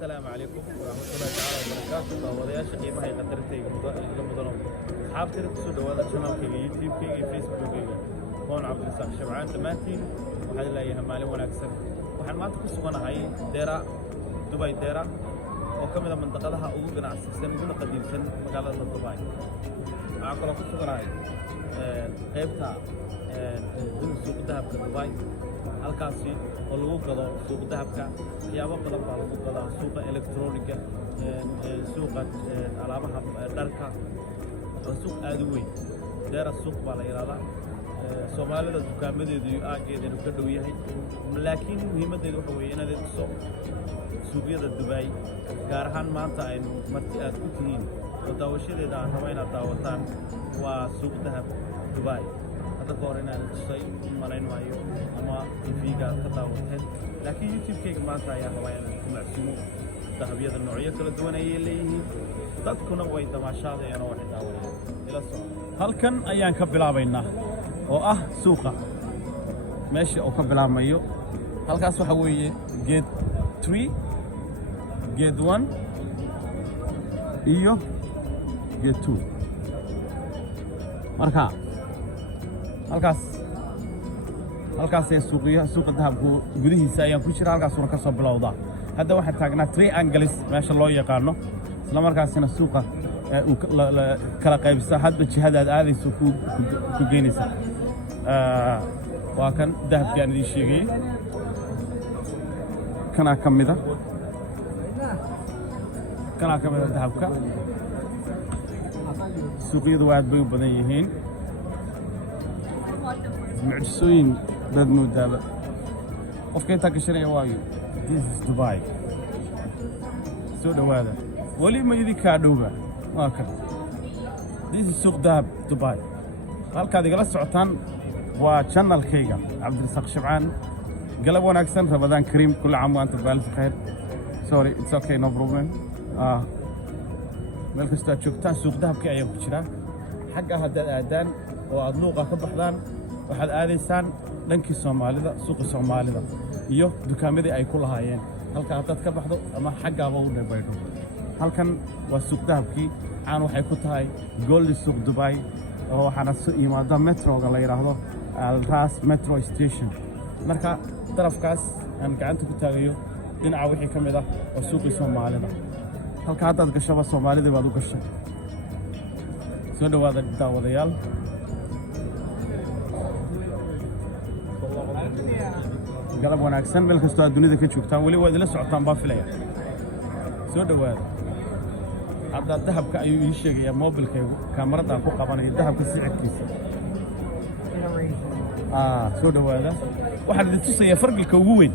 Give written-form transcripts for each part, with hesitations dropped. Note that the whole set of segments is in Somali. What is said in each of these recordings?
السلام عليكم ورحمة الله تعالى وبركاته. ضوضياش قيمة هي قدرتي مدنهم أصحاب ترى تسود هذا الشانل كي يوتيوب كي فيسبوك كي هون عبد الرزاق شبعان دمانتين وحد لا يهمالي ونكسر وحن ما تقصنا هاي ديرة دبي ديرة وكم من منطقتها أول جناح سنة كنا قديم سنة مقالة دبي أقول قصنا هاي قيبتها دون سوق ذهب دبي halkaasi oo lagu gado suuq dahabka waxyaabo badan baa lagu gadaa suuqa elektrooniga suuqa alaabaha dharka oo suuq aad u weyn deera suuq baa la yiraahdaa Soomaalida dukaamadeedu aageedana ka dhow yahay laakiin muhiimadeedu waxa weeye inaad isu suuqyada Dubai gaar ahaan maanta ay marti aad ku tihiin oo daawashadeeda aan rabo inaad daawataan waa suuq dahab Dubai كورنا الشيء مرين وايو أما فيجا كتاوتين لكن يوتيوب كيك ما تايا هواي معصوم ذهبية النوعية كل الدول اللي تذكرنا وين تماشى ذي أنا واحد أول إلى الصوم هل كان أيام كبلا بيننا سوقا ماشي أو كبلا مايو هل كاس وحوي جيت 3 جيت 1 إيو جيت 2 مركا halkaas ee suuqa dahabku gudihiisa ayaan ku jira halkaas ka soo bilowda hadda waxa taagnaa triangles meesha loo yaqaano isla markaasina suuqa kala qaybisa hadba jihada aadayso ku geynaysa waa kan dahabka aan idin sheegay kana kamida dahabka suuqyadu waa bay u badan yihiin معسوين بدنو دابا وفكي تاك شريه وايو This is Dubai سوق هذا ولي ما يدي كادوبا هكذا This is سوق دهب دبي halka adiga la socotaan waa channel kayga عبد الرزاق شبعان قلب وناكسن رمضان كريم كل عام وانت بألف خير sorry it's okay no problem ملك استاذ شوفتان سوق دهب كي ايام كجرا حقها هذا الاذان وادنوقه كبخدان waxaad aadaysaan dhankii Soomaalida suuqa Soomaalida iyo dukaamadii ay ku lahaayeen halka aad ka baxdo ama xaggaaba u dhabaydo halkan waa suuq dahabkii aan waxay ku tahay Gold Suuq Dubai oo waxaana soo imaada metroga la yiraahdo Al Ras Metro Station marka tarafkaas aan gacanta ku taagayo dhinaca wixii kamid ah oo suuqii Soomaalida halka aad gashaba Soomaalida baad u gashay soo dhawaada daawadayaal قلب وناكسن ملك استوى الدنيا ذيك شوفتان ولي وايد لسه عطان بافليا سو دواد هذا الذهب كأيو يشيء يا موبل كاميرا ده فوق قبنا الذهب كسيعة كيس سو دواد واحد يتصل يفرق الكوين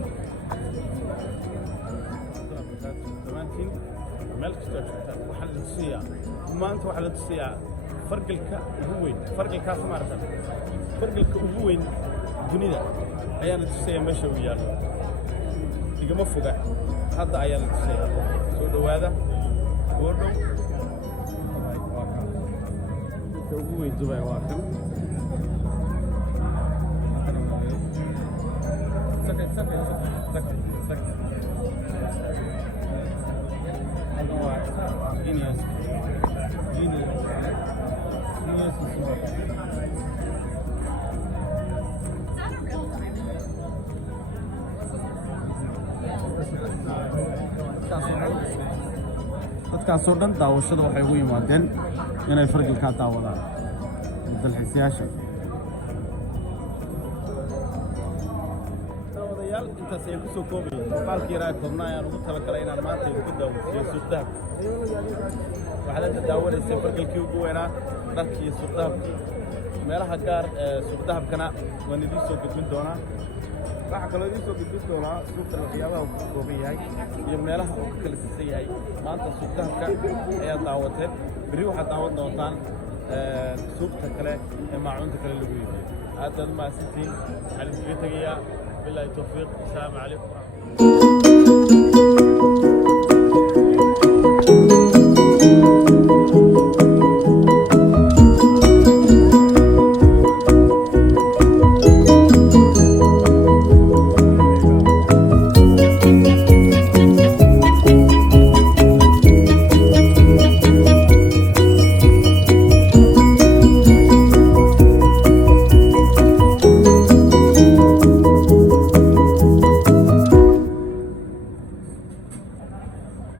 ملك استوى واحد يتصل ما أنت واحد يتصل فرق الكوين فرق الكاس مرة فرق الكوين الدنيا أيام تسيا مشوا وياه يجمع فوقه هذا أيام تسيا سو هذا وردو سو يدوي واقع سكت هذا إنياس dadkaas oo dhan daawashada waxay ugu yimaadeen inay farqilka daawadaan dalxiisayaasha daawadayaal intaas ay ku soo koobay qalkii raay koobnaa ayaan ugu talagalay inaan maanta ku daawasiyo suuq dahab waxaad daawanaysaa farqilkii ugu weynaa dharkii suuq dahabkii meelaha gaar suuq dahabkana waan idin soo gudbin doonaa waxa kale oo soo gudbin doonaa suuqa waxyaabaha uu ka kooban yahay iyo meelaha uu ka kala sisan yahay maanta suuq dahabka ayaa daawateen bari waxaad daawan doontaan suuqta kale ee maacunta kale lagu iibiyo aad ma sintiin xalin tagaya billahi tawfiiq assalaamu calaykum